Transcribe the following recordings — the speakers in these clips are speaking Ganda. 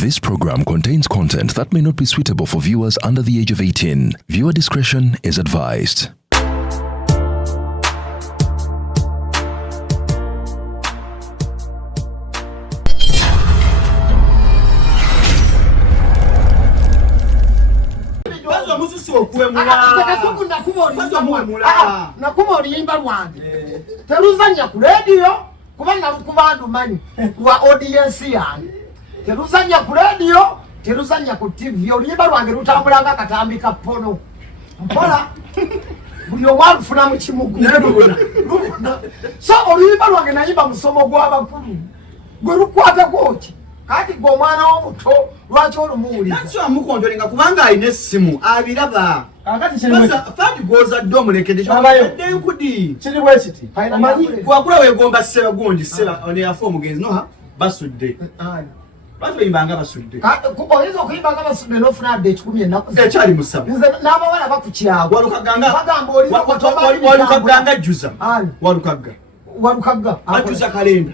This program contains content that may not be suitable for viewers under the age of 18. Viewer discretion is advised. Nakuba Enyimba wange teruzanya ku radio kubanga kubandu manyi wa audience yange teruzanya ku radio teruzanya ku TV Enyimba wange rutambulanga katambika pono mpola buli omwalufuna mu kimugu so Enyimba wange nayimba musomo gw'abakulu gwe lukwata koki kati gwe omwana w'omuto lwaki olumuwulira nakyo amukontolinga kubanga alina essimu abiraba fadi goza ddo omulekede kyodenkudi kiri bwe kiti omanyi gwakula weegomba sseba gundi sseba oneyafa omugenzi noha basudde lwaki oyimbanga basudde oyinza okuyimbanga basudde n'ofuna adde 10 ennaku ekyali musaba n'abawala bakukyago walukaganga jjuza walukagga ajjuza kalenda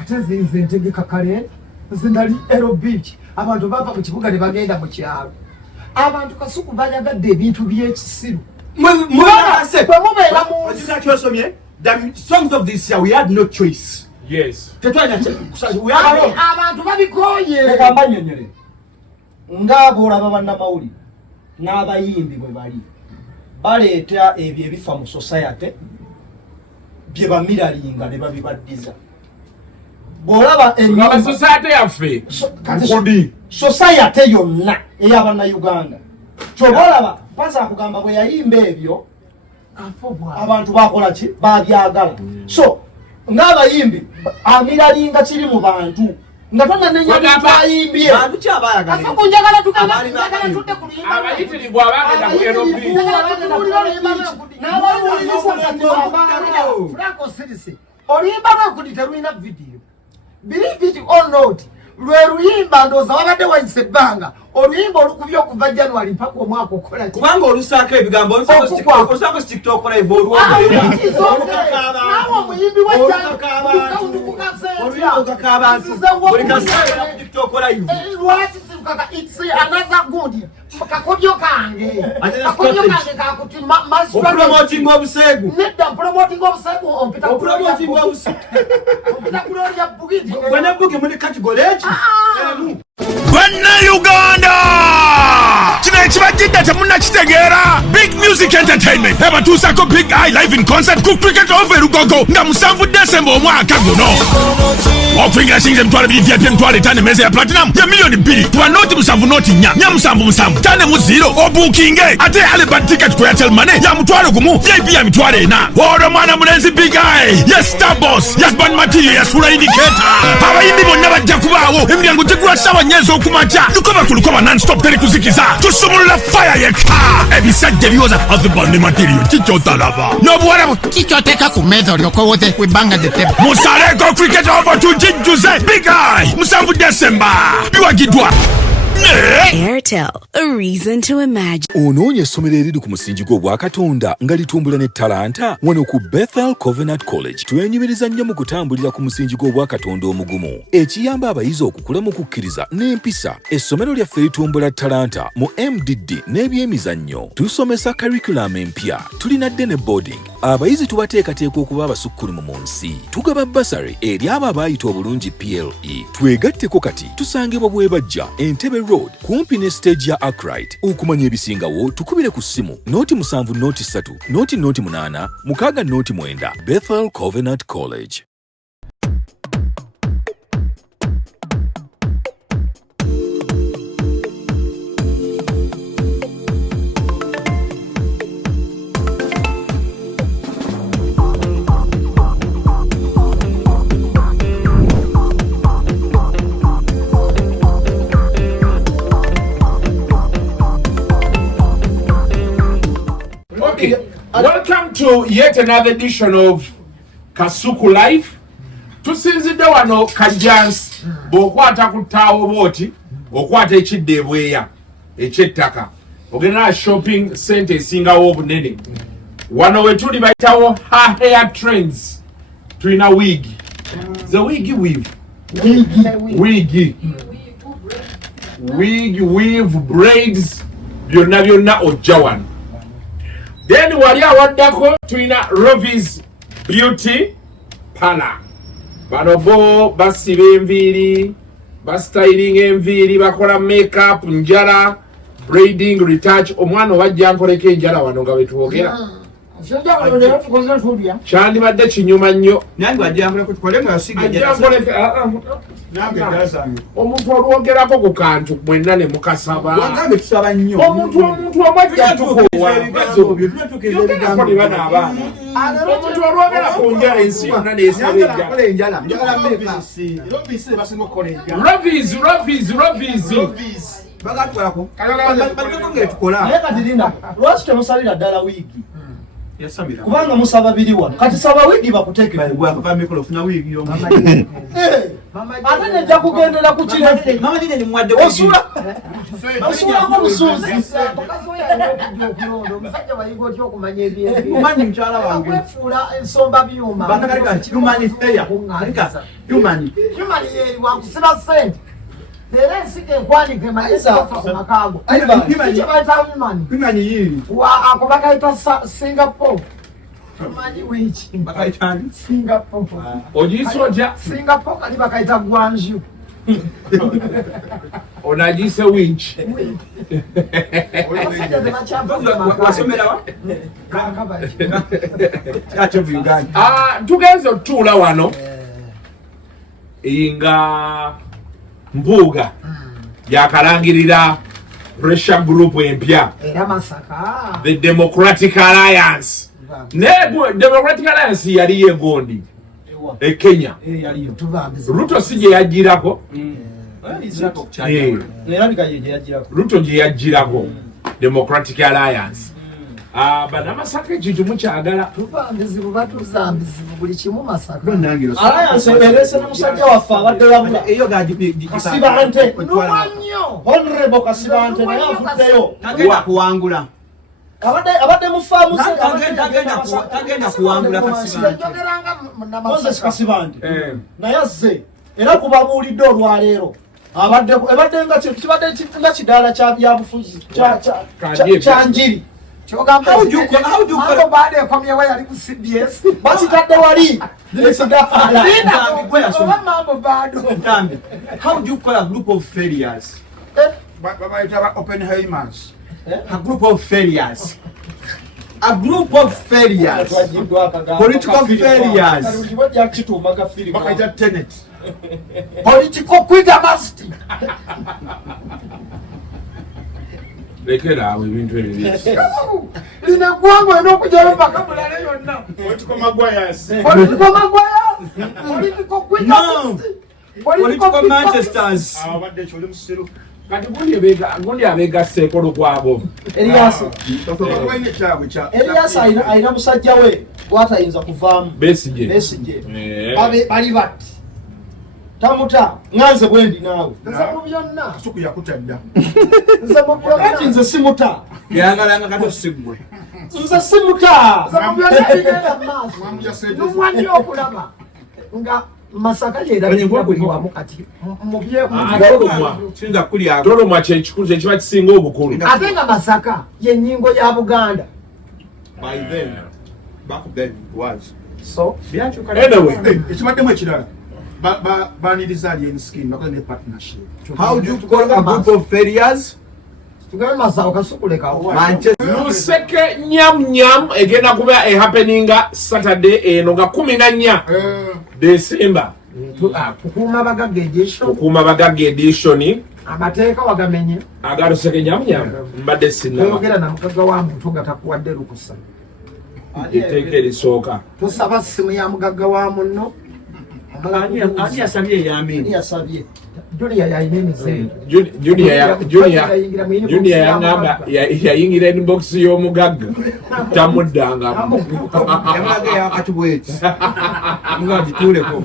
ate nze ntegeka kalenda nze ndali ero beach abantu bava mu kibuga ne bagenda mu kyalo abantu kasuku bayagadde ebintu by'ekisiru mubeera mu the songs of this year we had no choice. Yes. Abantu babikoye egamba nnyonyole ng'abo olaba bannamawuli n'abayimbi bwe bali baleeta ebyo ebifa mu society bye bamiralinga ne babibaddiza bw'olaba society yaffe society yonna ey'abannayuganda ky'oba olaba Pazo akugamba bwe yayimba ebyo abantu bakola ki babyagala so ng'abayimbi amiralinga kiri mu bantu nga tonanenya bayimbye bantu ki abayagala njagala tudde ku luyimba abayitirivu abagenda ku NOB Franco Sirisi oluyimba lwekudi terulina vidiyo believe it or not lwe luyimba ndooza wabadde wayise ebbanga oluyimba olukubye okuva January mpaka omwaka okola kubanga olusaako ebigambo olusaako TikTok live nawe omuyimbi lwaki sirukaka it's another good kakobyo kange kakuti promoting obusegu nedda promoting obusegu ompita kuloria bugiti wena bugi muri category eki Uganda! Kino ekibajjidde temunnakitegeera Big Music Entertainment ebatuusako Big Eye live in concert ku Cricket Over Lugogo nga 7 December omwaka guno okuyingira sinze emitwalo 2 VIP emitwalo 5 emmeeza ya platinum ya million 2 tuba noti 7 noti 4 4 5 0 obukinge ate Alibad ticket ku Airtel Money ya mutwalo gumu VIP ya mitwalo 4 olwo mwana mulenzi Big Eye yes Star Boss yes Band Material yasula indicator abayimbi bonna bajja kubaawo emiryango gigula ssaawa nyezo okumakya lukoba non-stop teri kuzikiza tusumulula fire yeka ebisajja ebyoza Band Material kikyotalaba n'obuwalabu kikyoteka ku meza olyokowoze webanga detebe musaleko Cricket Over tujijjuze Big Eye 7 December biwagidwa Airtel, a reason to imagine. Onoonya essomero eriri ku musingi gw'obwakatonda nga litumbula ne talanta wano ku Bethel Covenant College twenyumiriza nnyo mu kutambulira ku musingi gw'obwakatonda omugumu ekiyamba abayizi okukula mu kukkiriza n'empisa. Essomero lyaffe litumbula talanta mu MDD n'ebyemizannyo tusomesa curriculum empya tulina dde ne boarding abayizi tubateekateeka okuba abasukkulumu mu nsi tugaba basari eri abo abaayita obulungi PLE twegatteko kati tusangibwa bwebajja Entebbe Road kumpi ne stage ya Arkwright okumanya ebisingawo tukubire ku ssimu noti 7 noti 3 noti 8 6 noti 9 Bethel Covenant College. Welcome to yet another edition of Kasuku Live. Tusinzidde wano Kajansi bw'okwata ku ttaawo booti okwata ekidde ebweya ekyettaka ogenda shopping center esingawo obunene wano we tuli bayitawo hair trends tulina wig the wig weave wig wig, weave, braids, byonna ojja wano. Then wali awaddako tulina Rovi's Beauty Parlor. Bano bo basiba enviiri, bastyling enviiri, bakola makeup, njala, braiding, retouch. Omwana obajja nkoleko enjala wano nga bwetuwogera. Kyandibadde kinyuma nnyo. Omuntu olwogerako ku kantu mwenna ne mukasaba. Omuntu omwajja tukowayogerako ne bana abaana. Omuntu olwogera ku njala ensi yonna neesaba enjala. Rovi's. Bagatwalako. Naye kati linda, lwaki temusalira ddala wiigi? Kubanga musaba biri wano. Kati saba wiigi bakuteeke. Ate nejja kugendera ku kirefu. Osulako busuuzi. Okwefuula ensomba byuma. Wakusiba ssente. Era ensika enkwanike mayisa ku makaago. Ako bakayita Singapore. Omanyi wiki? Singapore. Ogiisojja? Singapore kali bakayita Guangzhou. Onagise winch. Tugenze otuula wano nga Mbuga yakalangirira pressure group empya the Democratic Alliance. Democratic Alliance yali yegondi Kenya. Ruto sije yajirako. Ruto je yajirako Democratic Alliance. Bana Masaka ekintu mukyagala tubandizibu batuzambizibu buli kimu Masaka Alliance ebelese n'omusajja waffe abadde wabula eyo Kasiba Ante Honorable Kasiba Ante naye avuddeyo tagenda kuwangula abadde mufaamu tagenda kuwangula Moses Kasiba Ante naye azze era kubabuulidde olwaleero ebadde nga kidaala kya byabufuzi kya njiri. How do you baada ekomyewo yali ku CBS bakitadde wali mambo bado. How do you call a group of failures? Oppenheimers. A group of failures. A group of failures. Political failures. Political quigamasti. Lekera awo ebintu ebyo. Lina gwangwa n'okujjayo mpaka mulale yonna. Political Maguires. Political quigamasti. Political Manchesters. Abadde kyoli musiru. Kati gundi abeegasseeko lukwabo. Elias ayina musajja we gw'atayinza kuvaamu. Besigye. Bali bati. Tamuta nganze bwendi naawe. Nze mu byonna. Suku yakutadda. Nze mu byonna. Kati nze simuta. Yangalanga kato sigwe. Nze simuta. Nze mu byonna bigenda maaso. N'omwani okulaba nga Masaka yeera kuliwamu kati mu Dolomwa kyekikulu kyekiba kisinga obukulu. Ate nga Masaka y'ennyingo ya Buganda. By then, back then was. So, anyway, ekibaddemu ekirala. Baniriza alien scheme, bakola ne partnership. How do you call a group of failures? Tugabe Masaka kasukuleka. Luseke nyam egenda kuba happeninga Saturday eno nga 14 December. Kukuuma Bagagga edition. Amateeka wagamenye. Agaluseke nyam mbadde sinna. Oyogera na mugagga wa muntu nga takuwadde lukusa. Iteeke lisooka. Tosaba simu ya mugagga wa munno. Ani asabye yamini. Yasabye. Junior yayina emize. Junior yangamba yayingira inbox y'omugagga tamuddanga. Yamage yakatubweti. Nga gituleko.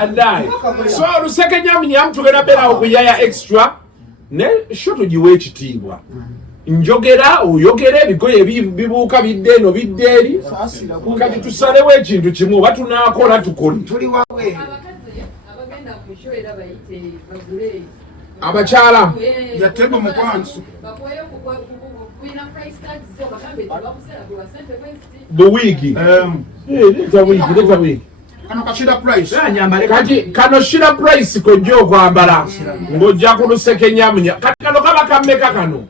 Andai. So Luseke nyam tugenda bera okuyaya extra ne shoto giwe ekitiibwa. Njogera oyogere ebigoye bibuuka biddeno biddeeri kati tusalewo ekintu kimu oba tunaakola tukoli tuli wawe abakyala Yatemba mukwanso. buwiigi leta wiigi Kano kashira price. kati kano shira price kojja okwambala ng'ojja ku luseke nyamunya kati kano kaba kammeka kano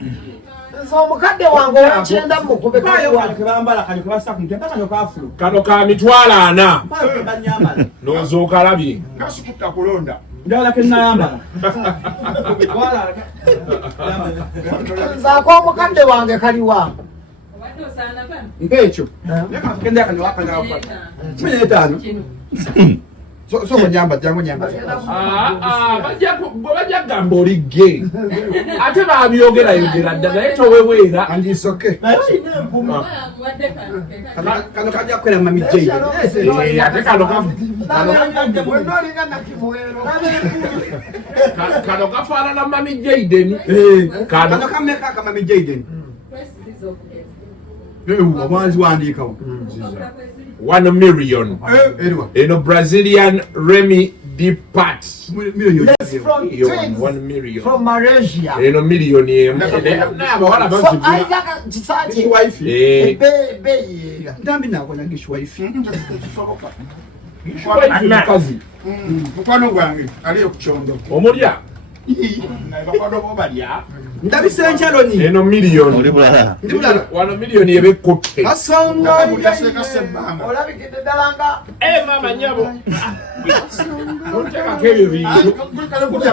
omukadde wange owakyenda mukube kano ka mitwalo 4 ndowooza okalabye Kasukutta kulonda. nzaako omukadde wange kaliwa Ngekyo. So nyamba jangu nyamba. bwe bajja kugamba oli gay ate babyogera ddala naye toweweera And it's okay. Kano kajja kwera mami J. ate kano wenolinga nakimuwero kano kafaanana mami Jaden Kano kameka kama mami Jaden. Omwanzi wandiikawo. 1 million Eriwa. eno Brazilian Remy Dipat Million. from twins 1 million from Malaysia. eno million emu n'abawala So bazigula Isaac Chisati Wife. be Ndambi nako nagish wife. mukazi Mukwano gwange ali okuchondo. omulya Bakwano bo balya. Ndabise enkyalo ni. eno million Ndibulala. 1 million yebekutte Asonga. Yaseka sebanga. olabikidde ddala nga mama nyabo ontekako ebyo bintu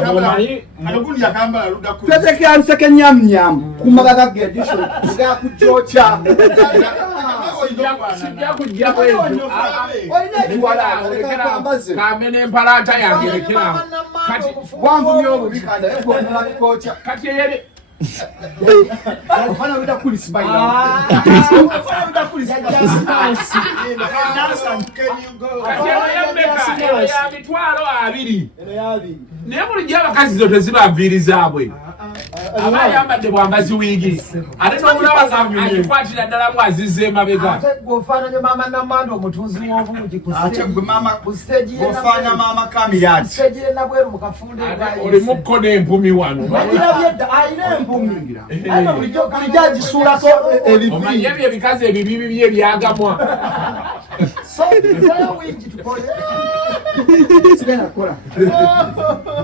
omanyi Aluguni yakambala ludaku. Tweteke aluseke nyam kumabaga gedisho ga kujocha. sijja kujjako ebyo Olina ekiwala kwambaze. kambe n'empalaata yange lekera kati Wanvumye obubikanda ekwonola bikocha. kati eyeri Ofana wida kulisi bayi. Ofana wida kulisi bayi. kati eno ya mitwalo 2 naye bulijjo abakazi zo tezibaviiri zaabwe aba ayambadde bwambazi wiigi ate n'omulaba nga akikwatira ddala mu azizza emabega ate gwofaananye maama namanda omutunzi w'obuugi Ate gwe mama ku stage Ofana mama Kamilati. stage y'enabweru mu kafunde olimukko n'empumi wano ayina empumi ano bulijjo agisuulako omanyi ebyo ebikazi ebibibi bye ebyagamwa so zayo wigi tukole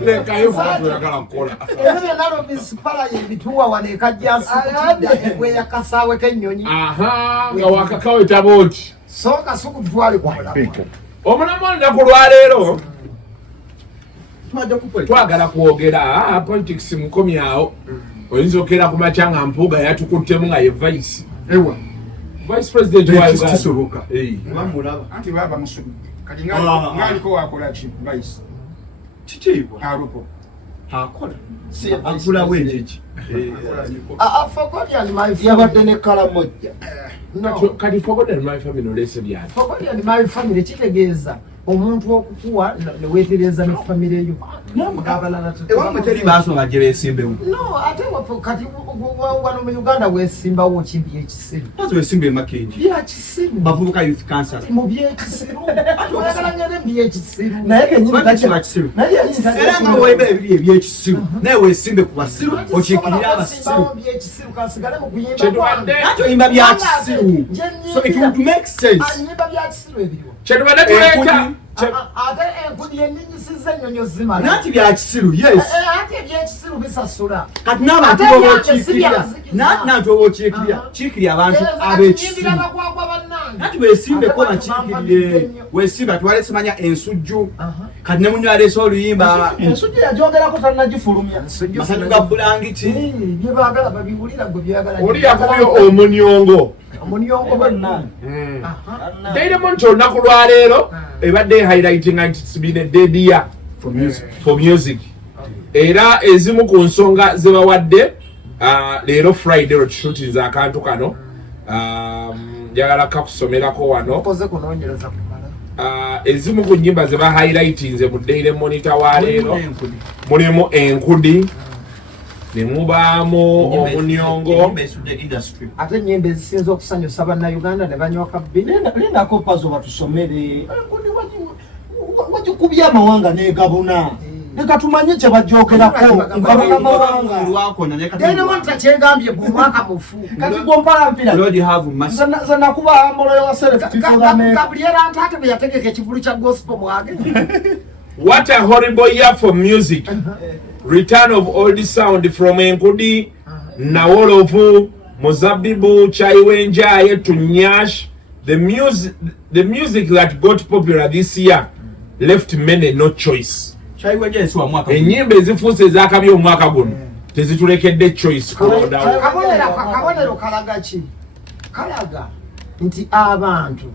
lekayo fuatuyagala kukola ebyo byonna lomisipala yebituwa wano ekajjasukutidda egweya kasaawe k'ennyonyi aha nga wakakaweta booti so kasuku tutwale ku mulamu omulamu olunaku lwaleero twagala kwogera politics mukomyawo oyinza okera ku makya nga mpuuga yatukuttemu nga ye vice vice president wa Kisoboka. Uganda Anti baba musubi. Kati ngaliko wakola ki vice. Kitiibwa. Alupo. Akola. Akula wenjeji. Fogodia ni my yabadde ne kala mojja kati fogoda my family olese byali Fogodia ni my family kitegeeza omuntu okukuwa neweetereza ne family eyo n'abalala Ewamu teri baasonga gye beesimbewo. no ate kati wano mu Uganda weesimbawo kimbi ekisiru Bazi weesimbe Makenji. byakisiru Bavubuka youth council. mu byekisiru oyagala nnyo n'ebyekisiru naye kenyini Lwaki bakisiru? Era nga weeba ebiri ebyekisiru naye weesimbe ku basiru okiikirira abasiru. byekisiru kasigale mu kuyimba kyetubadde Nakyo oyimba bya kisiru. So it would make sense. anyimba byakisiru ebiriwo kyetubadde tuleeta ate enkudi enninyisiza ennyonyo zimala Nati bya kisiru, yes. ate ebyekisiru bisasula Kati n'abantu Ate b'oba ebyange si bya okiikirira. nzikiza. Nati b'oba okiikirira. Kiikirira abantu ab'ekisiru. abakwawa bannange Nati weesimbeko bakiikirire. Weesimbe atwale simanya ensujju. Kati ne munnyo aleese oluyimba. ensujju yagyogerako tannagifulumya Masatu ga bulangiti. bye baagala babiwulira gwe byagala oli yakubyo omunyongo omunyongo bannange Daily Monty olunaku lwaleero ebadde highlighting nti it's been a dead year for music era ezimu ku nsonga ze bawadde leero Friday otushutinza akantu kano njagala kakusomerako wano okoze kunoonyereza kumala ezimu ku nnyimba ze ba highlightinze mu Daily Monitor waleero mulimu enkudi ne mubaamu omunyongo ate ennyimba ezisinza okusanyusa bannayuganda ne banywaka bbini lindako Pazo batusomere mugikubya amawanga negabuna leka tumanye kye bajoogerako ngabona amawanga Monta kyegambye gwe mwaka mufu kati gwompala mpira nze nakuba ambolo wa selective Gabriela Ntate bwe yategeka ekivulu kya gospel mwage. What a horrible year for music. Return of old sound from Enkudi, Nawolovu, Mozabibu, Chaiwenja, Tunyash. The music that got popular this year left many no choice. Enyimba ezifuuse ezakabi omwaka guno tezitulekedde choice. Kabonero kalaga ki? Kalaga nti abantu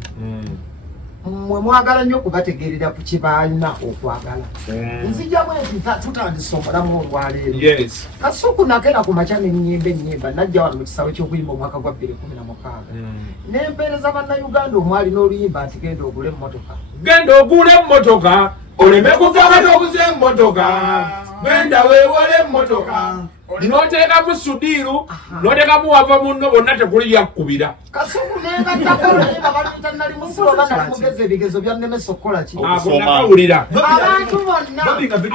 mwe mwagala nnyo kubategeerera ku kibalina okwagala. Nzija bwenti tutandise omulamu olwaleero. Yes. Kasuku nakera ku makya n'ennyimba najja wano mu kisawe ky'okuyimba omwaka gwa 2016. N'empeereza bannayuganda omwali n'oluyimba nti genda ogule emmotoka. Genda ogule emmotoka oleme kuvaga n'oguze emmotoka. Genda weewole emmotoka. N'oteekamu sudiiru n'oteekamu wava munno bonna tekuli yakkubira. Kasuku n'engattako oluyimba baluyita nali musiro oba nali mugeza ebigezo bya nnemesa okukola ki? Nakawulira. Abantu bonna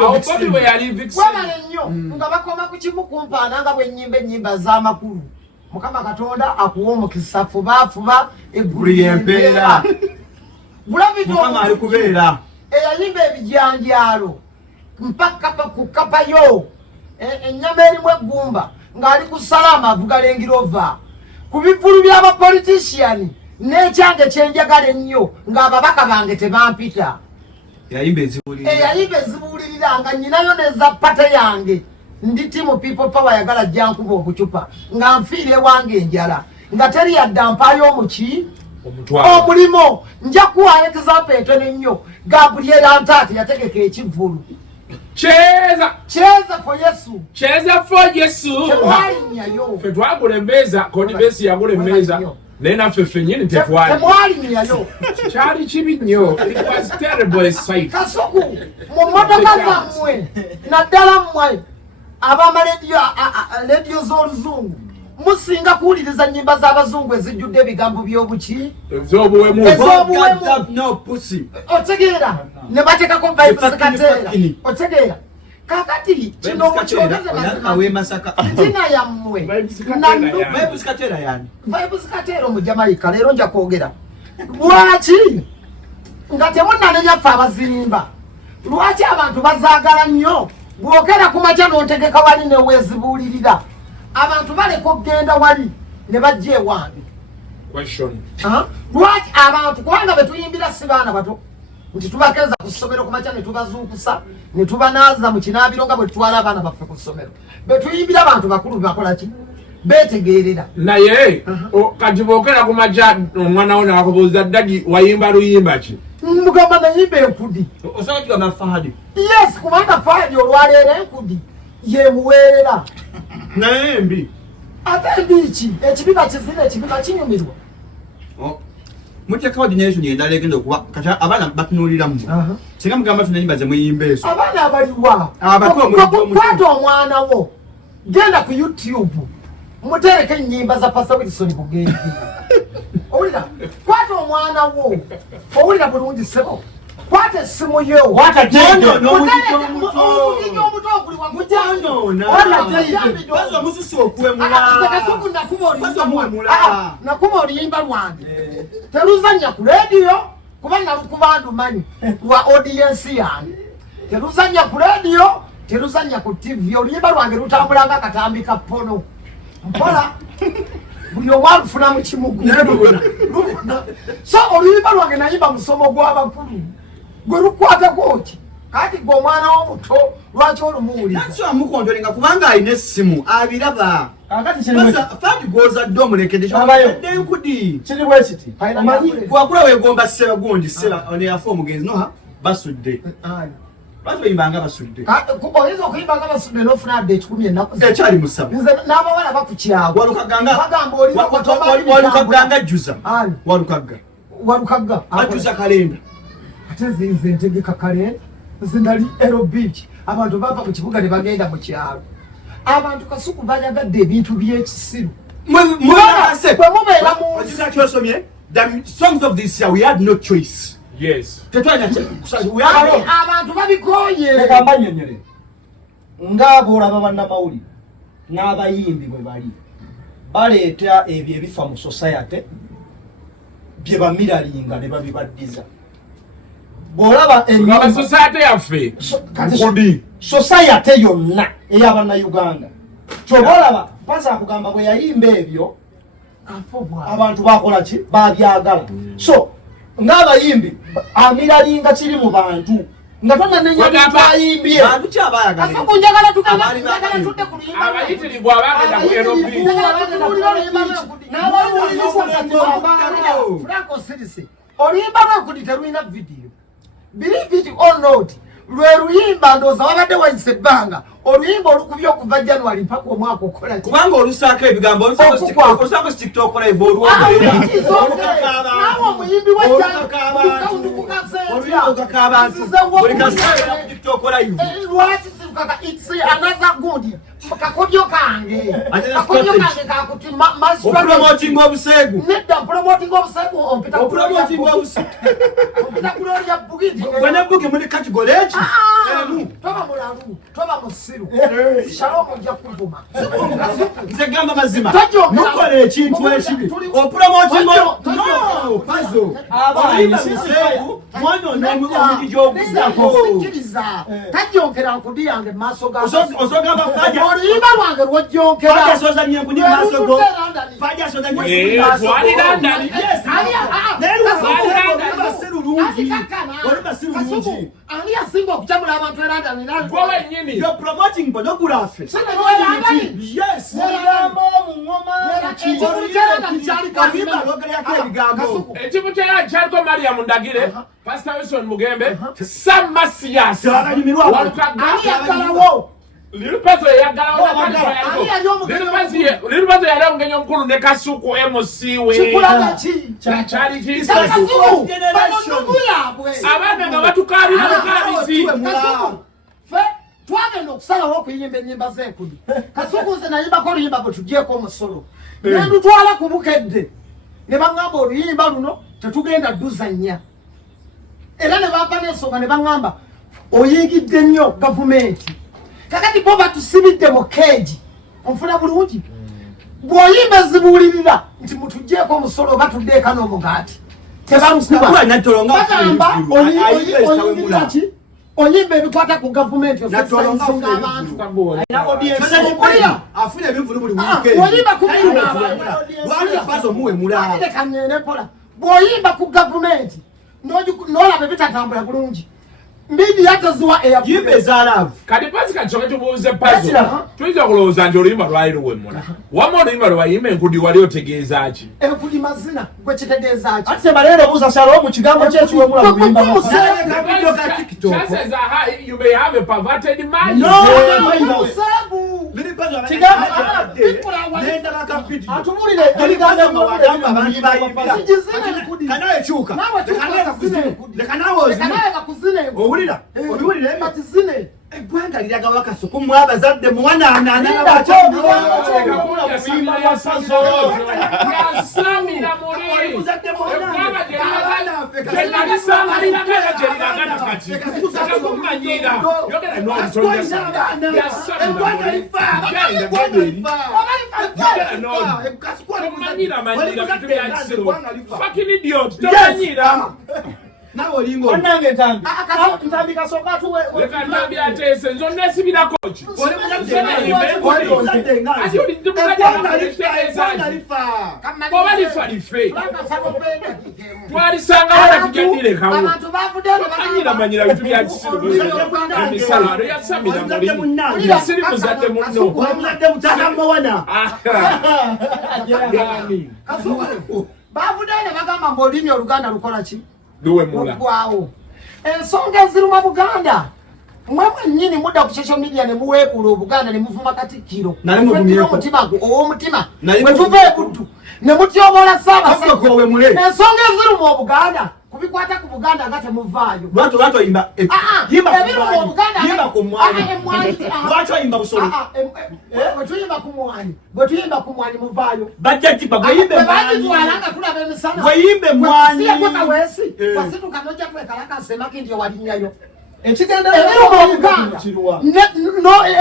Awo Bobby bwe yali vixen. wabale nnyo nga bakoma ku kimu kumpaana nga bw'ennyimba z'amakulu. Mukama Katonda akuwa omukisa fuba eggulu y'empeera. Mukama ali kubeera. Eyayimba ebijanjaalo mpaka ku kapayo ennyama erimu eggumba ng'ali ku Shalom avuga lengirova ku bivulu by'abapolitician n'ekyange kyenjagala ennyo ng'ababaka bange tebampita. Eyayimba ezibuulirira nga nnyinayo neza pata yange ndi timu people power yagala jankuba obucupa nga nfiire wange enjala nga teri yadde mpaayo omuki omulimo nja kuwa example etono nnyo. Gabriela Ntate yategeka ekivulu. Cheza for Yesu. Cheza for Yesu. Temwalinyayo. Fe twagulembeza kodi besi yagulembeza nena fe fenyini tetwali. Temwalinyayo. Kyali kibi nnyo. It was terrible sight. Kasuku mu motoka zammwe naddala mmwe ab'amaleediyo z'oluzungu musinga kuwuliriza nnyimba z'abazungu ezijjudde ebigambo by'obuki ez'obuwemu. Otegeera ne bateekako vibes kateera. Otegeera kakati kino mukyogezematina yammwe vibes kateera omujamayika leero nja kwogera lwaki nga temunnanenya ffe abazimba lwaki abantu bazaagala nnyo bwogera ku makya n'otegeka wali neweezibuulirira abantu baleka okgenda wali ne bajja ewange. Lwaki abantu kubanga betuyimbira si baana bato nti tubakeza ku ssomero ku makya ne tubazuukusa ne tubanaaza mu kinaabiro nga bwe tutwala abaana baffe ku ssomero betuyimbira abantu bakulu bakola ki betegeerera. Naye kati bwogera ku makya omwana wo nakubuuza ddagi wayimba luyimba ki? Mugamba nayimba enkudi. Osanga kigamba Fahadi. Yes, kubanga Fahadi olwaleero enkudi yemuweerera. Naye mbi. Ate mbi ki? Ekibiba kizina ekibiba kinyumirwa. Muteekawo generation endala egenda okuba kati abaana batunuuliramu. Singa mugamba ffe n'ennyimba ze muyimba ezo. Abaana abaliwa. Kwata omwana wo genda ku YouTube mutereke ennyimba za Pastor Wilson Bugenzi. Owulira kwata omwana wo owulira bulungi sebo kwata essimu yo omuto oguli nakuba oluyimba lwange teruzanya ku rediyo kuba nalukubandu manyi lwa audiensi yange teruzanya ku rediyo teruzanya ku TV. Oluyimba lwange lutambulanga akatambika pono mpola buli omwalufuna mu kimugu. So oluyimba lwange nayimba musomo gw'abakulu gwe lukwatako ki kati gwe omwana w'omuto lwaki olumuwuliza amukontolenga kubanga alina essimu abiraba. Fadi gw'ozadde omulekedde enkudi kiri bwe kiti wakula weegomba sseba gundi sseba neyafa omugenzi noha basudde lwaki bayimbanga basudde oyinza okuyimbanga basudde n'ofuna adde 10 ennaku ekyali musaba n'abawala bakukyago walukaganga jjuza walukagga ajjuza kalenda ate nze ntegeka kalenda nze ndali ero beach abantu bava mu kibuga ne bagenda mu kyalo. Abantu kasuku bayagadde ebintu by'ekisiru bwe mubeera mu kyosomye the songs of this year we had no choice. Yes. Tetwanya abantu babikoye mugamba nnyonyole ng'abo olaba bannamawulire n'abayimbi bwe bali baleeta ebyo ebifa mu society bye bamiralinga ne babibaddiza bw'olaba society yaffe society yonna ey'abannayuganda kyoba olaba Pazo akugamba bwe yayimba ebyo abantu bakola ki babyagala so ng'abayimbi amiralinga kiri mu bantu nga tonanenyayimbye bantu kyabayagala kunjagala tukagala tudde ku luyimba abayitirivu abagenda ku Franco Sirisi oluyimba lwekuli terulina vidiyo believe it or not lwe luyimba ndooza wabadde wayise ebbanga oluyimba olukubye okuva January mpaka omwaka okola kubanga olusaako ebigambo olusaako TikTok live nawe omuyimbi lwaki sirukaka it's another good kakodyo kange kakuti promoting obuseegu nedda promoting obuseegu ompita kulolya bugidi bwana bugi muri category eki toba mulalu toba musiru Shalom ojja kuvuma nze gamba mazima Tajyo, mukola ekintu ekibi opromoting no Pazo abayi siseegu mwana n'omugigi gy'obusaako sikiriza tajyonkera nkudi yange maaso ga osogamba faja oluyimba lwange lwojjonkera faja soza nyenku ni maaso go faja soza nyenku ni maaso go twali London yes ani yasinga okukyamula abantu erandani gwe wennyini you're promoting pornography yes ekimu kyaliko Mariam Ndagire Pastor Wilson Mugembe Sam Masias Little Pazo yaggalawo Little Pazo yali omugenyi omukulu ne Kasuku MC we kyali ki abaana nga batukaabira bukaabisi twagenda okusalawo okuyimba ennyimba z'enkudi Kasuku nze nayimbako oluyimba bwe tugyeko omusolo nendutwala ku bukedde ne baŋŋamba oluyimba luno tetugenda dduzannya era ne bampa n'ensonga ne baŋŋamba oyingidde nnyo gavumenti kakati bo batusibidde mu keegi onfuna bulungi bw'oyimba ezibuulirira nti mutuggyeko omusolo batuddeeka n'omugaati bagamba oyingiraki oyimba ebikwata ku gavumenti ofesansonga abantu oyimba kubirunaalekanyenekola bw'oyimba ku gavumenti n'olaba ebitatambula bulungi mbidi yataziwa yimba ezaalaavu kati Pazi kakisoke tubuuze Pazo tuyinza okulowooza nti oluyimba lwali luwemmula wamma oluyimba lwe wayimba enkudi wali otegeeza ki enkudi mazina gwe kitegeeza ki ate baleero buuza Shalom mu kigambo kyekiwemula mu luyimba chances are high you may have a perverted mind atubulire ebigambo kanayekyuka owulira obiwulire eggwanga liragawo Kasuku mu abazadde muwanaanaana nawe olinga onange ntambi kasooka atuwe leka ntambi ateese nzo nesibirako ki oba lifa life twalisangawo natugendirekawo manyira bitu bya kisiru emisalo yasamira muli siri muzadde munno bavudde ne bagamba mbu olulimi Oluganda lukola ki luwemula lugwawo ensonga eziruma Buganda mwe mwennyini mudda ku social media ne muweekula Obuganda ne muvuma Katikkiro omutima ow'omutima bwe tuva ebuddu ne mutyoboola Ssaabasajja ensonga eziruma Obuganda kubikwata ku Buganda nga temuvaayo. Lwatu oyimba ebiru mu Buganda yimba ku mwani. Lwatu oyimba busolo. Bwe tuyimba ku mwani, bwe tuyimba ku mwani muvaayo. Bajja tiba bwe yimbe mwani. Tulaba emisana. Bwe yimbe mwani. Siya kweka wesi. Wasituka n'ojja twekalaka semaki nti walinyayo. Ekigenda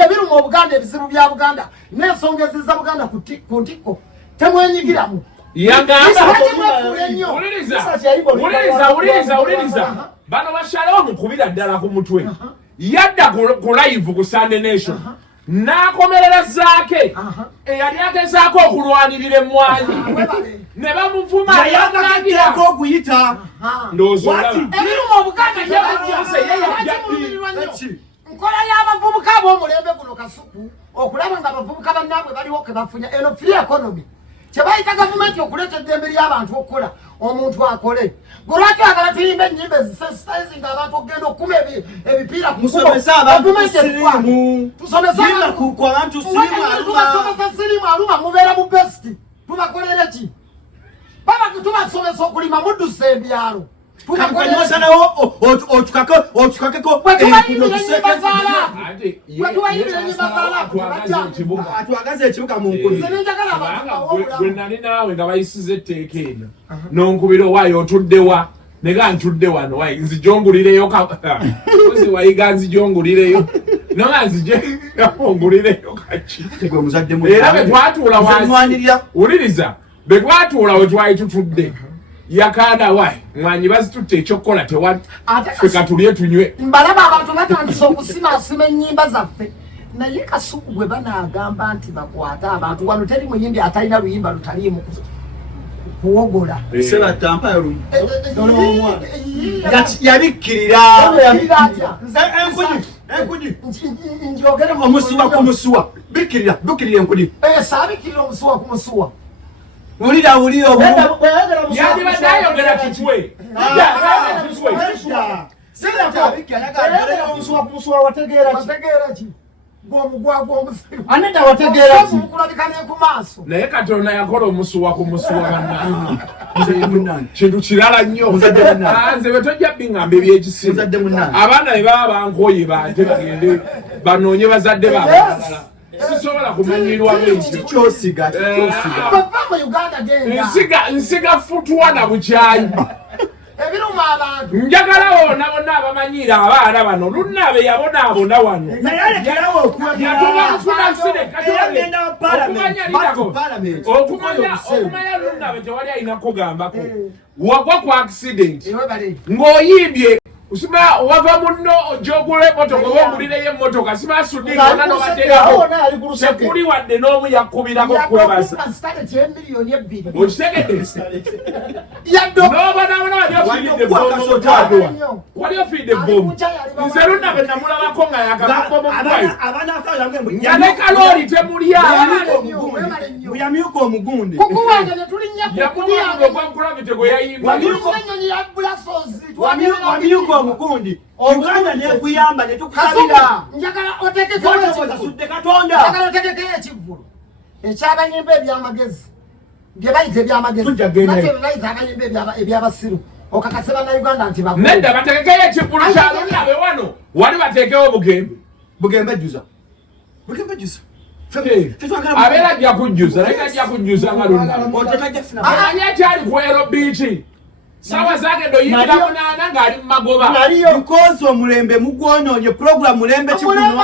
ebiru mu Buganda ebizibu bya Buganda n'ensonga ezizza Buganda ku ntikko temwenyigiramu. Uliriza bano ba Shalom kubira ddala ku mutwe yadda ku live ku Sunday Nation n'akomerera zaake eyali agezaako okulwanirira emmwanyi ne bamuvuma yagagako okuyita ndowooza ebiru mu Buganda nkola y'abavubuka ab'omulembe guno Kasuku okulaba nga abavubuka bannaabwe baliwo ke bafunya eno free economy kyebayita gavumenti okuleeta eddembe ly'abantu okukola omuntu akole golwaki agala tuyimba ennyimba ezisensitize nga abantu okugenda okukuma ebipiira musomesa abantu sirimu tusomesa ku abantu sirimu aluma mubeera mu besiti tubakolere ki baba tubasomesa okulima muddusa ebyalo atwagaze ekibuga mu nkumi gwe nali naawe nga bayisiza etteeka eno n'onkubira owaayo otuddewa nega ntudde wano wayi nzijongulireyo ozi wayiga nzijongulireyo noga nzijongulireyo kaki era betwatuula wansi wuliriza betwatuula we twali tutudde yakanda wayi mwanyi bazitutte ekyokukola tewaffe tulye tunywe mbalaba abantu batandise okusimaasima ennyimba zaffe naye Kasuku gwe banaagamba nti bakwata abantu wano teri muyimbi atalina luyimba lutaliimu kuwogola yabikkirira njogere omusuwa ku musuwa bikkirira enkudi saabikirira omusuwa ku musuwa Ulira yandi badayogera kitwe wategeera ki gw'omugwagwa omusiru aneta wategeera ki mukulabika ne ku maaso naye Katonda yakola omusuwa ku musuwa banna kintu kirala nnyo nze bwe tojja biŋŋamba ebyekisiru abaana be baba bankoye bate bagende banoonye bazadde babalala sisobola kumanyirwa kyosiga nsiga futwa na bukyayi ebiruma abantu njagalawo bonna abamanyiira abaana bano lunaabe yabonaabona wano okumanya lunaabe tewali ayinako gambako wagwa ku accident ng'oyimbye usima wava munno ojogula emotoka oba ogulireyo emmotoka simasudinga nobateerako tekuli wadde n'omu yakkubirako kwebaza okitegedde nobonaabona wali ofiidde bomu nze lunnabe namulabako nga yakakakobomugwayo yalekalooli temulya yamyuka omugundi yamuwanga ogwankulavi gwe yayimba wamyuka omugundi Uganda nekuyamba netukusabira njagala otekekeyo ekivvulu ekyabanyimba ebyamagezi bye bayita ebyamagezi nate bebayita abayimba ebyabasiru okakase bannayuganda nti nedda batekekeyo ekivvulu kyalunaabe wano wali bateekewo bugembe jjuza abeera ajja kujjuza naye ajja kujjuza nga lunaabe akyali ku aerobiiki sawa zake ndo yingira munana ngali mu magoba because omulembe mugwononye program mulembe kikuno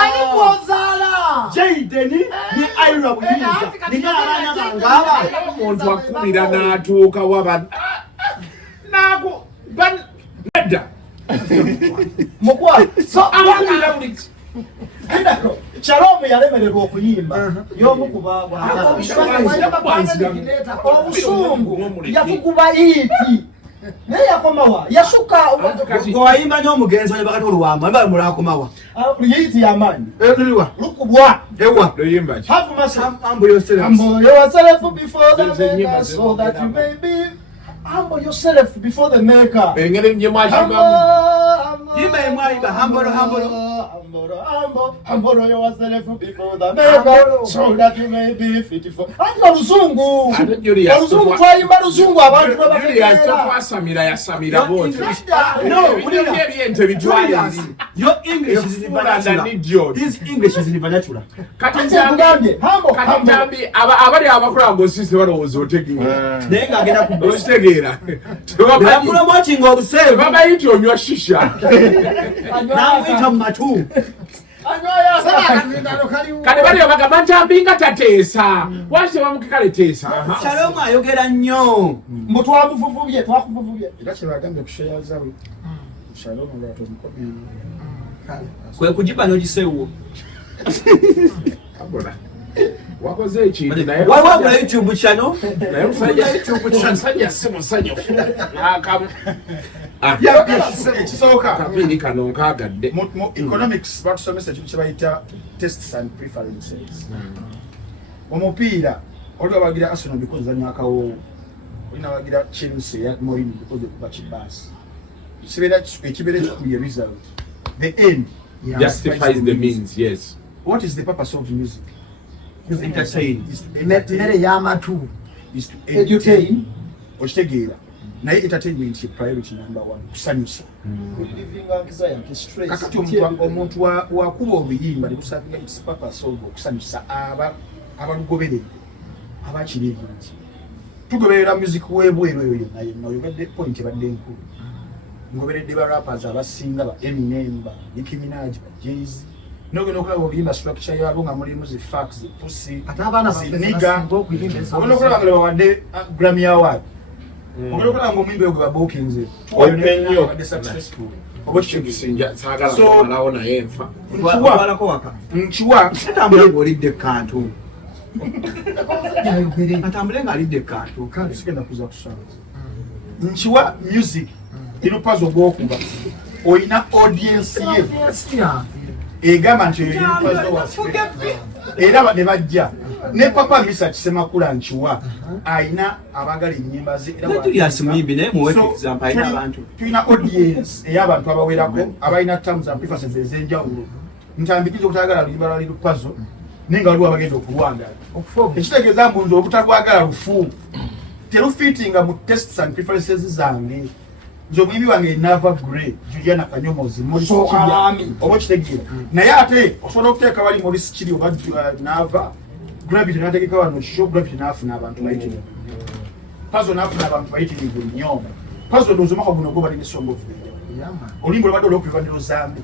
Jaden ni Ira Buyiza ni abana bangaba omuntu akubira n'atuuka waba nako nedda mukwa so akubira buli Shalom yalemererwa okuyimba y'omu ku obusungu yakukuba iti naye yakomawa yashuka wayimba n'omugenzi oyo bakati oluwamba mba mulakomawa yiti yamanyi eriwa lukubwa ewa loyimba have mercy humble yourself before the maker so that you may be Humble yourself before the maker. engeri gye mwakibamu Humble yourself before the maker, so that you may be fit for. Anga luzungu. Oluzungu twayimba luzungu abantu Julius tokwasamira yasamira boti ebyente bitwalira Your English is in vernacular. His English is in vernacular. kati njambi abali abakola ng'osise balowooza otegeera Naye ng'agenda ku okitegeera Bamula mwachinga obuseevu. babayita onywa shisha Namuyita mu matu. kati baliyo bagamba njambi nga tateesa waki tebamukikale teesa Shalom ayogera nnyo. Mbu twakuvuvubye. era kyebagambye kusheyazawe Shalom lwatu omukomya Kwe kujiba n'ogiseewo. abona wakoze ekintu naye Wabula YouTube channel. naye musajja si musanyufu akamu ekisooka kapiini kano nkaagadde mu economics batusomesa ekintu kyebayita tests and preferences omupiira oliwo abagira Arsenal because zanya akawoowo olina abagira Chelsea ya Mourinho because okuba kibaasi kibeera ekikubye result the end justifies the means. Yes. What is the purpose of music? You entertain. Mere y'amatu. Is to entertain. Okitegeera naye entertainment ye priority number 1 kusanyusa kakati omuntu wakuba oluyimba nekusabira its purpose of okusanyusa abalugoberere abakiri ebingi tugoberera music webweru eyo yonna yonna oyogedde point ebadde enkulu ngoberedde ba rappers abasinga ba Eminem ba Nicki Minaj ba Jay-Z nogenda okulaba obuyimba structure yabo nga mulimu zi facts zi pussy ate abaana niga ogenda okulaba nga bawadde Grammy Award ogenda okulaba nga omuyimba ogwo babookings abadde successful saagala naye nfa nkiwa Atambule ng'olidde kantu. Atambule ng'alidde kantu. sigenda kuza kusanga nkiwa music ino Pazo gwokuba oyina audience ye egamba nti oyo Pazo waffe era ne bajja ne Papa Misa Kisemakula nkiwa ayina abagala ennyimba ze Era Julius Muyimbi naye muwe example ayina abantu. tulina audience ey'abantu abawerako abalina terms and preferences ez'enjawulo ntambikiza okutagala luyimba lwali Pazo ninga waliwo abagenda okulwagala ekitegeeza mbu nze obutalwagala lufu terufitinga mu tests and preferences zange nze omuyimbi wange Nava Gray Juliana Kanyomozi oba kitegeera naye ate osobola okuteeka wali Morris Kiri oba Nava Gravity n'ategeka wano show Gravity n'afuna abantu bayitirivu Pazo n'afuna abantu bayitirivu nnyo Pazo ndowooza guno gwo balina Song of the Year oluyimba olwabadde olw'okulivaniro zambi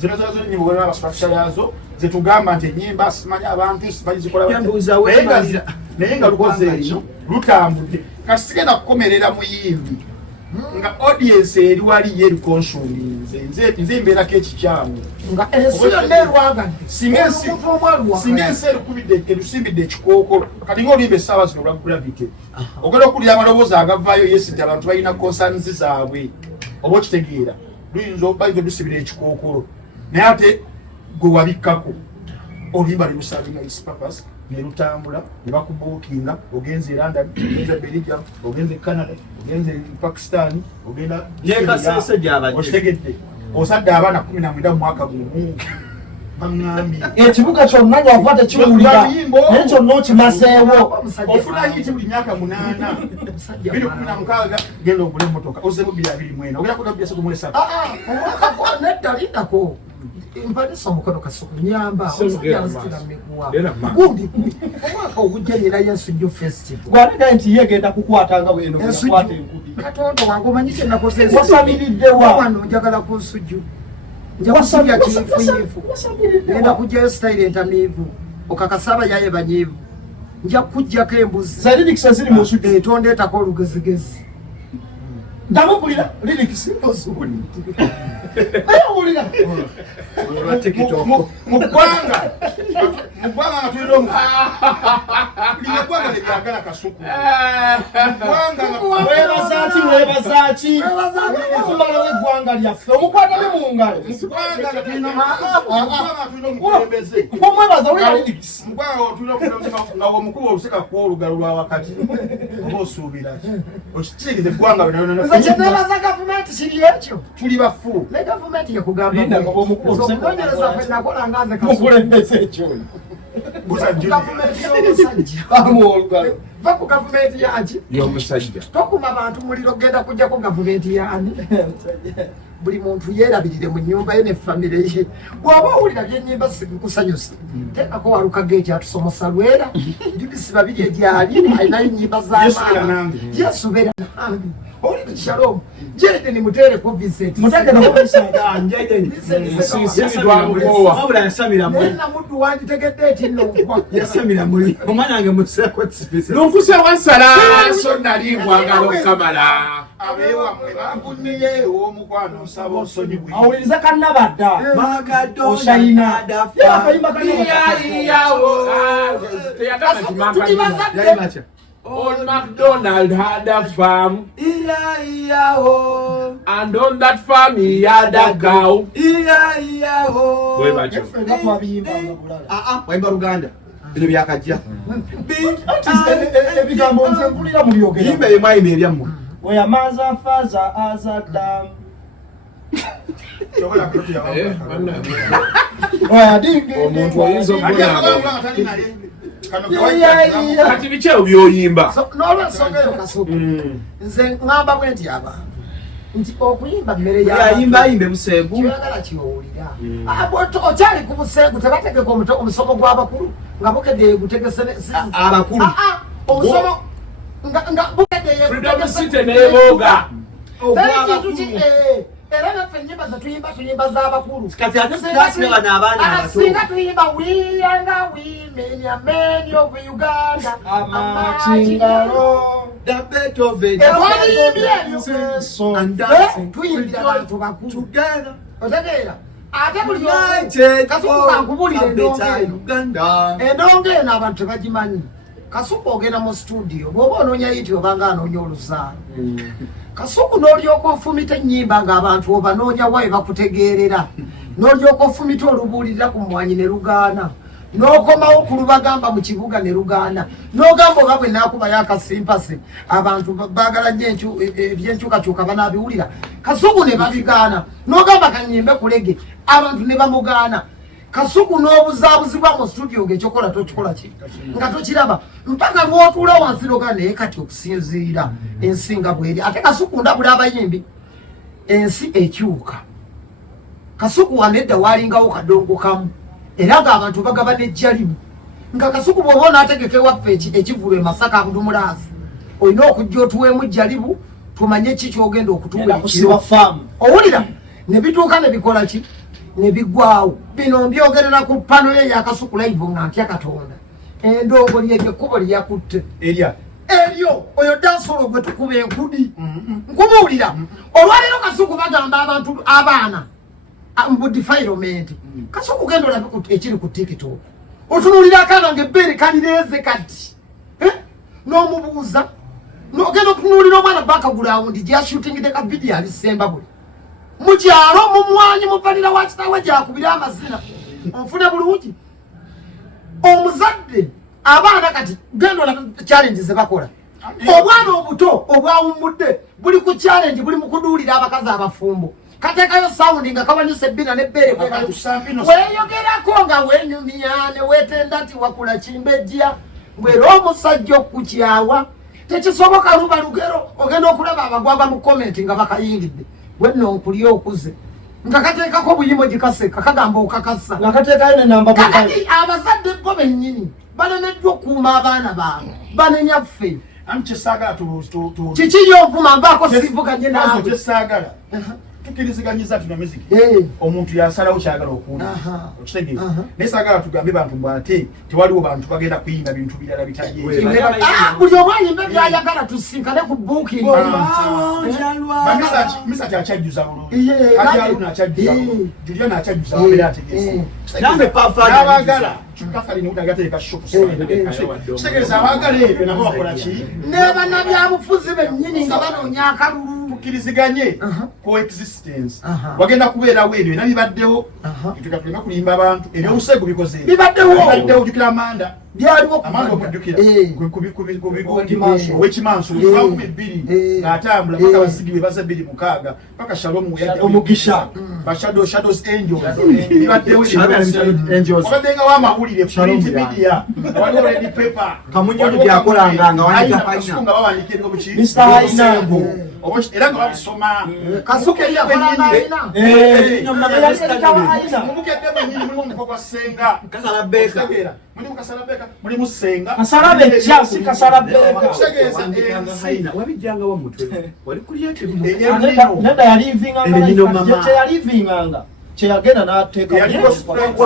zino zazo nyimbo waliwo abastructure yazo zetugamba nti ennyimba simanyi abantu bagizikola naye nga lukoze ekyo lutambudde kasi sigenda kukomerera muyimbi nga audience eri wali ye lukonsuminze nze mbeerako ekikyamu nga ensi yonna erwagadde singa ensi erukubidde erusimbidde ekikookolo kati ng'oluyimba essaawa zino olwa Gravity ogenda okuwulira amaloboozi agavaayo yesidde abantu balina concerns zaabwe oba okitegeera luyinza bayinza olusibira ekikookolo naye ate gwe wabikkako oluyimba nelusabinga its purpose nelutambula nebakubuukinga ogenze e London ogenze Belgium ogenze Canada ogenze Pakistan ogenda otegedde osadde abaana 19 mu mwaka gumu baŋŋambye ekibuga kyonna lwakuba tekiwulira naye kyonna okimazeewo ofuna hiti buli myaka 8 2016 genda ogula emmotoka ozemu 224 ogenda kuna 237 nedda lindako mpalisa omukono kasuku nyamba omusajja nzitira miguwa gundi omwaka ogujja nyina y'ensujju festival gwalida nti yegenda kukwatanga bweno yakwata enkudi katonda wange omanyi kye nakoze wasamiriddewa wano njagala ku nsujju njakusabya kiyifuyifu genda kujjayo style entamiivu okakasa abayaye banyiivu nja kujjako embuzi za lyrics ziri mu nsujju etondeetako olugezigezi ndamupulira lyrics ozuli ayawulira mu ggwanga mugwanga tuliro mugwanga lebyagala kasuku mugwanga webazaaki kumala wegwanga lyaffe omukwata ne mungalo mugwanga tulino mukulembeze omwebaza oluyalidikisi mugwanga tulino nga omukuba oluseka kw'olugalo lwa wakati oba osuubira okikirize eggwanga kyenebaza gavumenti kiri ekyo tuli bafu ne gavumenti yekugamba omunoonyereza kwe nakola nga nze mukulembeze ekyo gavumenti y'omusajja va ku gavumenti yaki y'omusajja tokuma bantu muliro genda kujjako gavumenti yani buli muntu yeerabirire mu nnyumba ye ne famire ye bw'oba owulira byennyimba sibikusanyusa teekako walukaga ekyatusomosa lwera judisi babiri egyali alinayo ennyimba z'amaana yesu beera nange owulira Shalom Jaden muteereko Vincent namuddu wanditegedde eti lunkuse wasala so nali mwagala okamala abeewamwe bakunniye ow'omukwano nsaba nsonyi bwe awuliriza kannabadda oshayina Old MacDonald had a farm, and on that farm he had a cow. wemba luganda bino byakajja ebigambo nze mpulira mubyogera yimba emwayima ebyammwe oyamaza faza azadam Omuntu oyinza kati biki byoyimba n'olwensonga eyo kasuku nze ŋŋamba bwe nti abantu nti okuyimba mmere yayimbayimbe busengu kyoyagala kyowulira okyali ku busengu tebategeka omusomo gw'abakulu nga bukedde gutegese abakulu omusomo nga bukedde Freedom City n'ebooga era naffe ennyimba tuyimba z'abakulu singa tuyimba wiyanga wimenya many of Uganda amachingalo the bet of it tuyimbira abantu bakulu otegeera ate buli kasuku kankubulire endongo eno abantu tebagimanyi kasuku ogenda mu studio bw'oba onoonya yiti obanga anoonya oluzaalo kasuku n'olyoka ofumita ennyimba ng'abantu obanoonya wawe bakutegeerera n'olyoka ofumita olubuulirira ku mwanyi ne lugaana n'okomawo ku lubagamba mu kibuga ne lugaana n'ogamba oba bwe naakubayo akasimpasi abantu baagala nnyo ebyenkyukakyuka banaabiwulira kasuku ne babigaana n'ogamba kanyimbe kulege abantu ne bamugaana kasuku n'obuzaabuzibwa mu studio ng'ekyokola tokikola ki nga tokiraba mpaka lw'otuula wansi noga naye kati okusinziira ensi nga bweri ate kasuku ndabula abayimbi ensi ekyuka kasuku wanedda waalingawo kadongo kamu era ng'abantu bagaba n'ejjalimu nga kasuku bw'oba onaategeka ewaffe ekivulu emasaka abudumulaasi olina okujja otuweemu jjalibu tumanye ki kyogenda okutuwa ekiro owulira ne bituuka ne bikola ki ne biggwawo bino mbyogerera ku pano ye yakasuku live nga ntya katonda endongo lyeryo ekkubo lyakutte eryo oyo dansolo gwe tukuba enkudi nkubuulira olwaleero kasuku bagamba abantu abaana mu defilement kasuku genda olabe ekiri ku tiktok otunuulira akaana ngaebbeere kalireeze kati n'omubuuza nogenda okutunuulira omwana bakagulawundi gyashutingidde ka vidiyo alisemba buli mukyalo mumwanyi muvalira wa kitaawe gyakubira amazina onfune bulungi omuzadde abaana kati genda olabe challenge zebakola obwana obuto obwawummudde buli ku challenge buli mu kuduulira abakazi abafumbo kateekayo sawundi nga kawanyusa ebbina n'ebbeere weeyogerako nga wenyumya ne weetenda nti wakula kimbejja bwera omusajja okukyawa tekisoboka luba lugero ogenda okulaba abagwagwa mu komenti nga bakayingidde wenno nkulya okuze nga kateekako obuyimbo gikaseka kagamba okakasa kakati abazadde bo bennyini balemeddwa okukuuma abaana baabwe banenya ffe kiki yovuma mbaako sivuganye naawe tukiriziganyiza tuna music omuntu yasalawo kyagala okuwulira okitegeeza naye saagala tugambe bantu mbwate tewaliwo bantu bagenda kuyimba bintu birala bitali buli omu ayimba byayagala tusinkane ku booking misa kyakyajjuza bulungi ajaluna akyajjuza juliana akyajjuza wabeera ategeese n'abagala Catherine utagateka shopu kitegeeza abagala ebyo nabo bakola ki ne bannabyabufuzi bennyini nga banoonya akalulu tukiriziganye coexistence wagenda kubeerawo ebyo era bibaddewo tulina kulimba abantu ebyobusegu bikoze bibaddewo ojjukira amanda byaliwo amanda okujjukira owekimanso oluvaamu 2 ng'atambula paka basigi bwe baza 2 paka Shalom omugisha shadows angels bibaddewo wabaddenga w'amawulire print media waliwo red paper kamunyoni byakolanga nga bawandiika ebyobuki Mr. Hainango era nga babisoma kasuke yakolanga ayina mumukedde mwenyini mulimu omuko gwa senga Kasalabeeka mulimu Kasalabeeka mulimu senga Kasalabeeka si Kasalabeeka kitegeeza ensi wabijjanga wa mutwe wali creative nenda yalivinganga kyeyagenda n'ateeka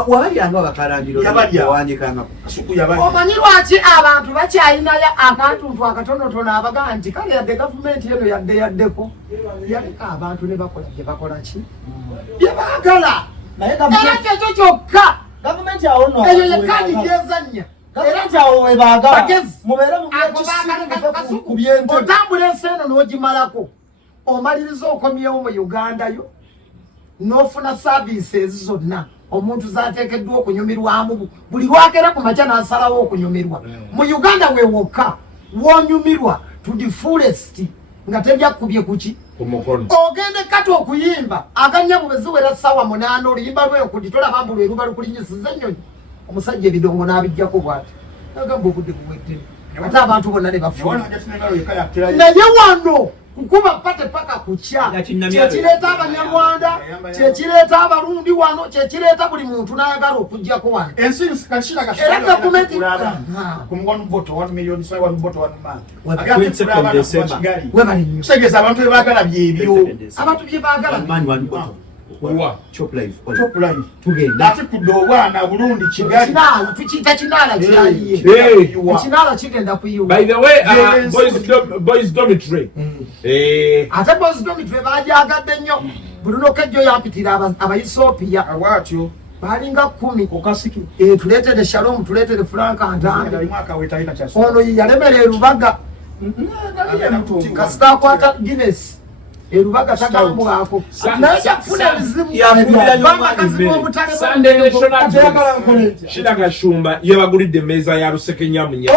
wabalyanga abakalandiro wandikanga kasuku yabalya omanyi lwaki abantu bakyayinayo akantuntu akatonotono abagaa nti kale yadde gavumenti eno yaddeko yaleka abantu ne bakola gye bakola ki bye baagala era kyekyo kyokka gavumenti awo no eyo yekandi gyezannya gavumenti awo webaagala mubeere mu byente otambula ensi eno n'ogimalako omaliriza okomyewo mu Uganda yo n'ofuna services zonna omuntu zaateekeddwa okunyumirwamu buli lwakera ku makya n'asalawo okunyumirwa mu Uganda wewokka wonyumirwa to the fullest nga tebyakkubye kuki ogende kati okuyimba agannya bwe ziwera ssaawa 8 oluyimba lw'enkudi tolaba mbu lwe luba lukulinyisiza ennyonyi omusajja ebidongo n'abijjako bw'ati agamba obudde buwedde ate abantu bonna ne bafuna naye wano kukuba pate paka kucha kyekireeta abanyarwanda kyekireeta abarundi wano kyekireeta buli muntu n'ayagala okujjako wano era gavumenti kitegeeza abantu bebaagala byebyo abantu bye baagala ate kudde obwana Burundi Kigali tukiyita kinaala kyayiye ekinaala kigenda kuyiwa by the way boys dormitory ate boys dormitory baajagadde nnyo buli nokejjo yampitira abayisoopiya awatyo balinga 10 okasiki tuleetere Shalom tuleetere Frank Antambi ono yalemera erubaga kasita akwata Guinness erubaga tagambwako naye yakufuna ebizibu bamakazi b'obutale Sunday National Shida Gashumba yabagulidde emmeeza ya lusekenyamunya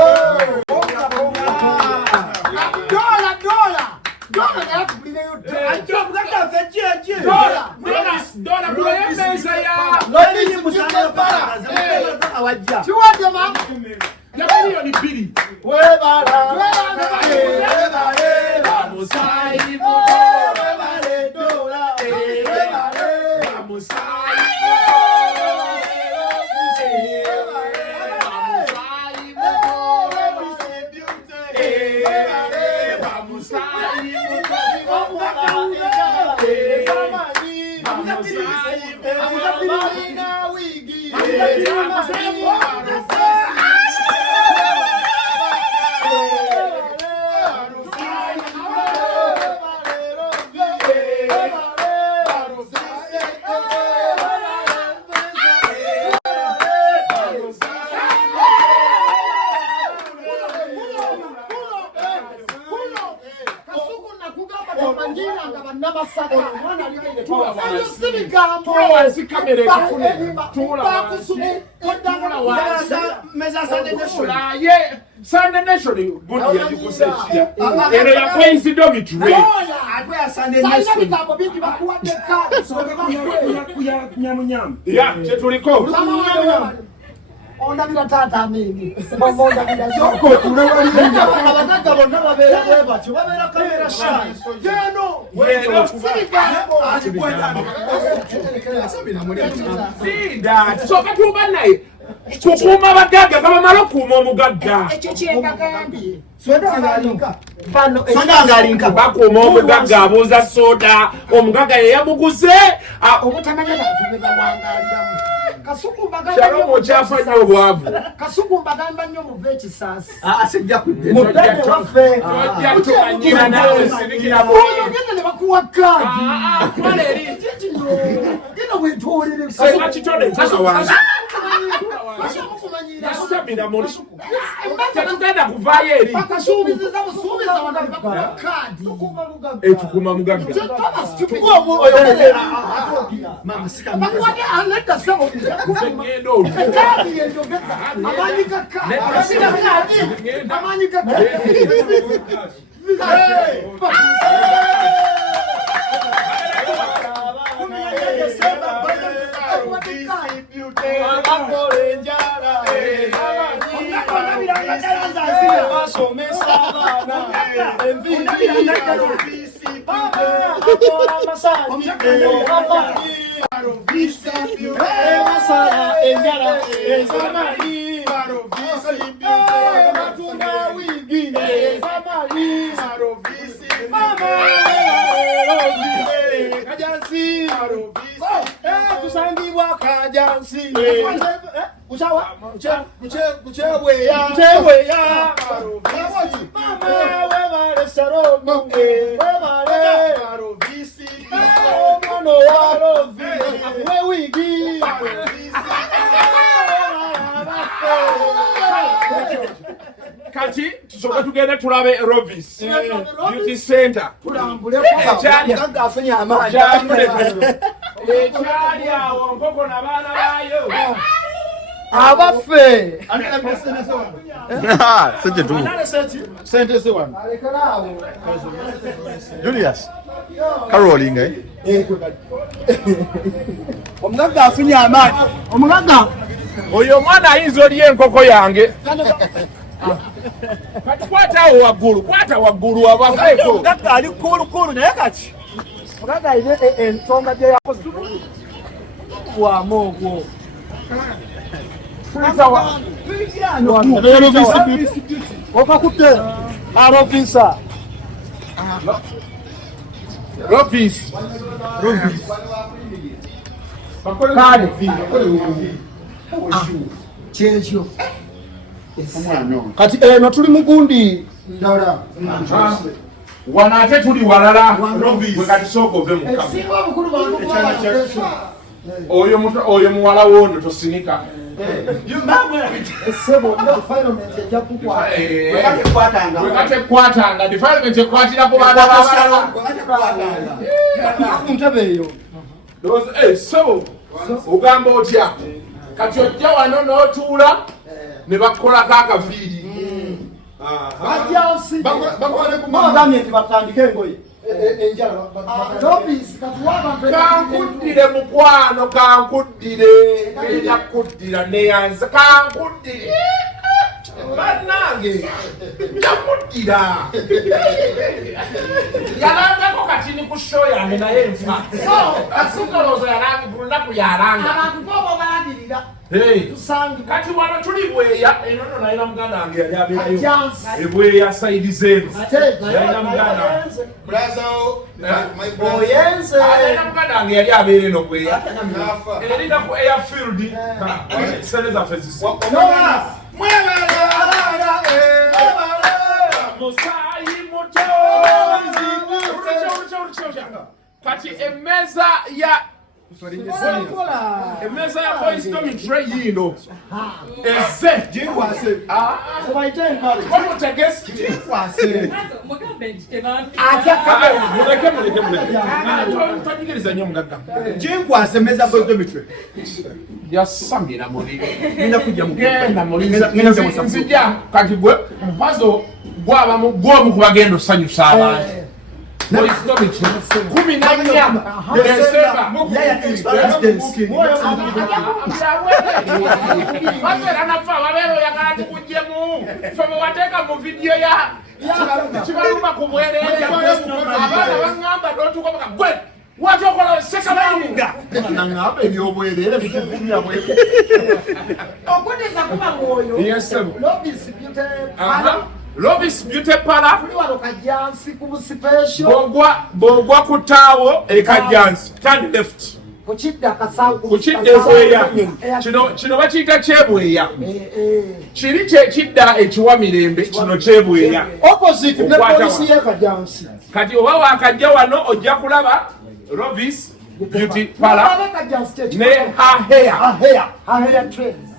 Sunday National gundi yagikusekia ero ya Queen's Dormitory ya chetuliko ondabira taata amini Yoko tunawalienda abagagga bonna babeera bwe batyo babeera kamera shy yeno so katuba naye kukuuma bagagga bamala okuuma omugagga ekyo kyembagambye bakuuma omugagga abuuza soda omugagga yeyamuguze obutamanya bantu bebawangaaliramu Shalom okyafa nnyo obwavu Kasuku mbagamba nnyo muve ekisaasi mudde waffe tojja nawe sirikira bwoyo genda ne bakuwa kaadi kola eri genda wetwolerere senga kitone nkola wange basomukumanyira nasabira muli tetugenda kuvaayo eri bakasuubiziza busuubiza wano ne bakuwa kaadi ekikuuma mugagga bakuwadde aletta sebo ngenda olwo kaadi yeyogeza amaanyi ga kaadi amaanyi ga kaadi kusangibwa kajansi kuchawa kuchebweya mama webale Shalom webale omwana wa Rovi wewigi kati tusoka tugende tulabe Rovis Beauty Center afunye amaanyi ekyali awo nkoko n'abaana baayo abaffe Sente se wano. Julius. Karolinga. omugagga afunye amaanyi omugagga oyo omwana ayinza oli enkoko yange kati kwataawo waggulu kwata waggulu abaveeko omugagga ali kulukulu naye kati omugagga ayina ensonga gye yakoze wamu ogwo okakutte arovisa Rovis kyekyo kati eno tuli mugundi ndala wano ate tuli walala bwe kati sooka ove mu kama ekisinga obukulu bantu oyo muwala woono tosinika essebo environment ejja kukwata wekatekwatanga defilement ekwatira ku baana babalala ntebe eyo so ogamba otya kati ojja wano n'otuula ne bakolako akaviiri bagambye nti batandike engoye enjala kankuddire mukwano kankuddire enya kuddira neyanza kankuddire bannange njakuddira yalangako katini ku show yange naye nfa kasingalooza lunaku yalanga abantu boba obalagirira kati wano tuli bweya enono nalina muganda wange yali abeerayo ebweya saidi zenu nalina muganda alina muganda wange yali abeera eno bweya erina ku airfield sente zaffe zisi musayi muto kati emmeeza ya emmeeza ya boys dormitory yino eze omutegesi tonyigiriza nnyo mugagga kinkwase meza boys dormitory yasamira muligenda nzija kati gwe Pazo gwomu kubagenda osanyusa abantu boys dormitory 14 Desemba nafa babeera oyagala tukuggyemu fe bewateeka mu vidiyo ya kibaluma ku bwereere abaana baŋŋamba n'otuuka baka gwe watokola sekabayinga nangaba ebyobwerere bikuvumya bwe okudeza kuba mwoyo Yes, sir. Lobis Beauty Parlor. Lobis Beauty Parlor Tuli wano Kajjansi ku busipesho bogwa ku taawo ekajjansi turn left kuchidda kasawu kuchidda ebweya kino bakiyita kyebweya kiri kyekidda ekiwa mirembe kino kyebweya opposite ne polisi y'ekajjansi kati oba wakajja wano ojja kulaba Lobis Beauty Parlor ne hair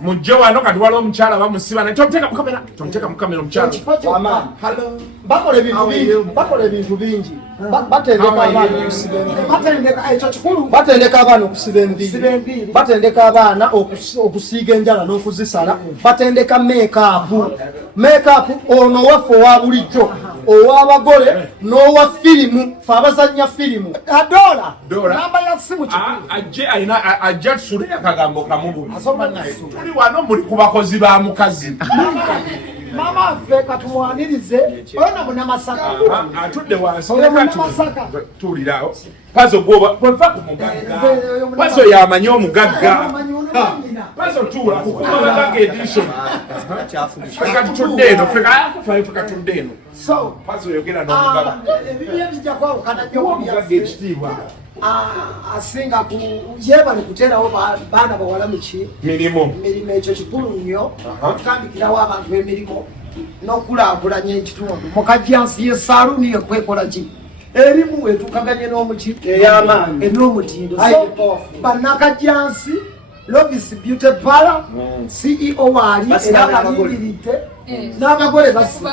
mujje wano kati waliwo omukyala bamusiba naye tomuteeka mu kamera omukyala bakola ebintu bingi batendeka abaana okusiba enviiri batendeka abaana okusiiga enjala n'okuzisala batendeka makeup ono waffe owa bulijjo ow'abagole n'owa firimu fe abazannya firimu adola namba ya simu ajja tusule akagambo kamubu tuli wano muli ku bakozi ba mukazi mama affe katumwanirize ono munamasaka atudde wansi tuulirawo Pazo gwoba bweva ku mugagga Pazo yamanyi omugagga Pazo tuula kukumalaga edition feka tutudde eno feka tutudde eno so Pazo yogera n'omugagga ebibye bijja kwawukana nnyo omugagga ekitiibwa asinga yebale kuteerawo baana bawala mirimu ekyo kikulu nnyo okutandikirawo abantu b'emirimu n'okulaakulanya ekitundu mukajjansi y'esaaluuni ekwekola ki erimu etukaganye n'omuki ey'amaanyi n'omutindo bannakajjansi Lobis Beauty Parlor CEO waali era balingiritte n'abagole basiba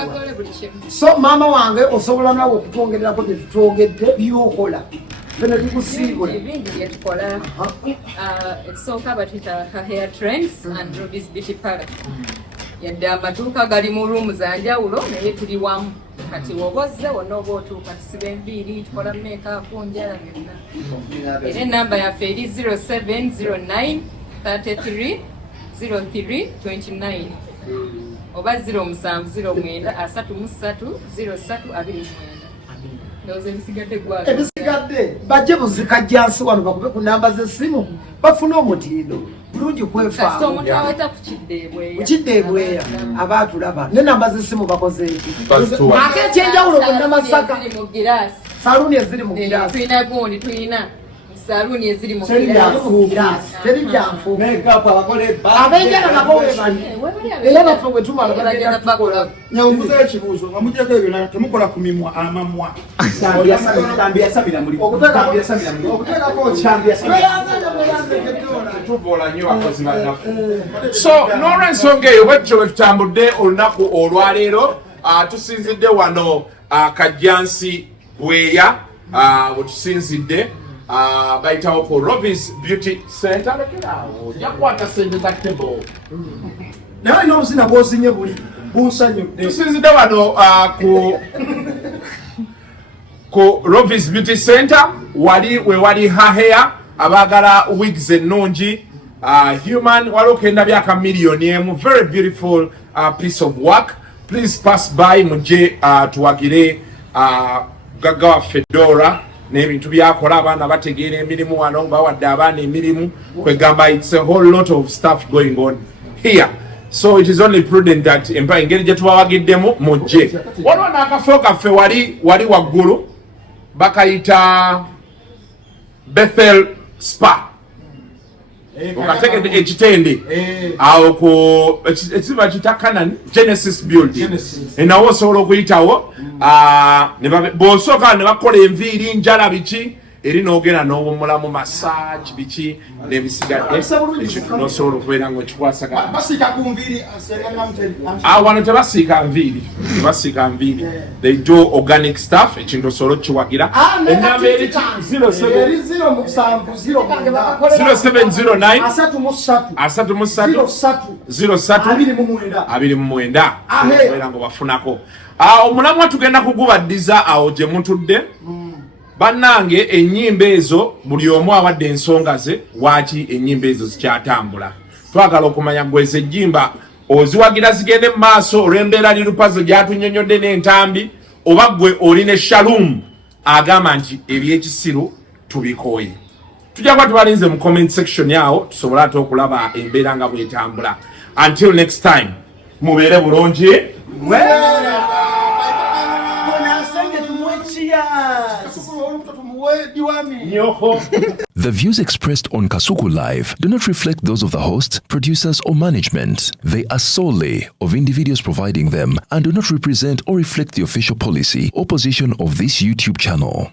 so maama wange osobola nawe okutwongererako bye tutwogedde byokola bino bikusiibula ebingi bye tukola ekisooka batuyita hair trends and Lobis Beauty Parlor yadde amaduuka gali mu ruumu za njawulo naye tuli wamu kati wobozze wonna oba otuuka tusiba enviiri tukola makeup njala byonna era enamba yaffe eri 0709 33 03 29 oba 0709 33 03 29 ebisigadde bajje buzikajjansi wano bakube ku namba z'essimu bafune omutindo bulungi kukidde ebweya aba atulaba nenamba z'essimu bakoze eki ate ekyenjawulo kunnamasaka saluuni eziri mu giraasi tulina gundi tulina saluuni eziri mu giraasi teri byanfu abenjala nabo webali era baffe bwe tumala bagenda tukola nyawumbuza ekibuuzo nga mujjako ebyo temukola ku mimwa amamwa so n'olwensonga eyo bwetyo bwe tutambudde olunaku olwaleero tusinzidde wano Kajjansi bweya we tusinzidde bayitawo ku Lobis Beauty Center jakwata sente za table naye n'obuzina bw'ozinye buli bunsanyudde tusinzidde wano ku Lobis Beauty Center wali hair abagala wigs ennungi human waliwo kenda byaka miliyoni emu very beautiful piece of work please pass by mujje tuwagire gagga waffe Dora n'ebintu byakola abaana bategeera emirimu wano bawadde abaana emirimu kwegamba it's a whole lot of stuff going on here so it is only prudent that engeri gye tubawagiddemu mujje waliwo n'akafo kaffe wali waggulu bakayita Bethel Spa okategedde ekitende awo ku ekiziba kita Canaan Genesis building enawo osobola okuyitawo bw'osooka ne bakola enviiri njala biki eri n'ogenda n'owummulamu massage biki n'ebisigadde ekintu n'osobola okubeera ng'okikwasagana wano tebasiika nviiri they do organic stuff ekintu osobola okukiwagira enamba eri 0709 23 era ng'obafunako omulamwa tugenda kugubaddiza awo gye mutudde bannange ennyimba ezo buli omu awadde ensonga ze waaki ennyimba ezo zikyatambula twagala okumanya gweze ejjimba oziwagira zigende mu maaso olw'embeera lirupazo gyatunyonyodde n'entambi oba gwe oli ne Shalom agamba nti ebyekisiru tubikooye. Tujja kuba tubalinze mu comment section yawo tusobole ate okulaba embeera nga bwetambula. Until next time, mubeere bulungi. The views expressed on Kasuku Live do not reflect those of the host, producers, or management. They are solely of individuals providing them and do not represent or reflect the official policy or position of this YouTube channel.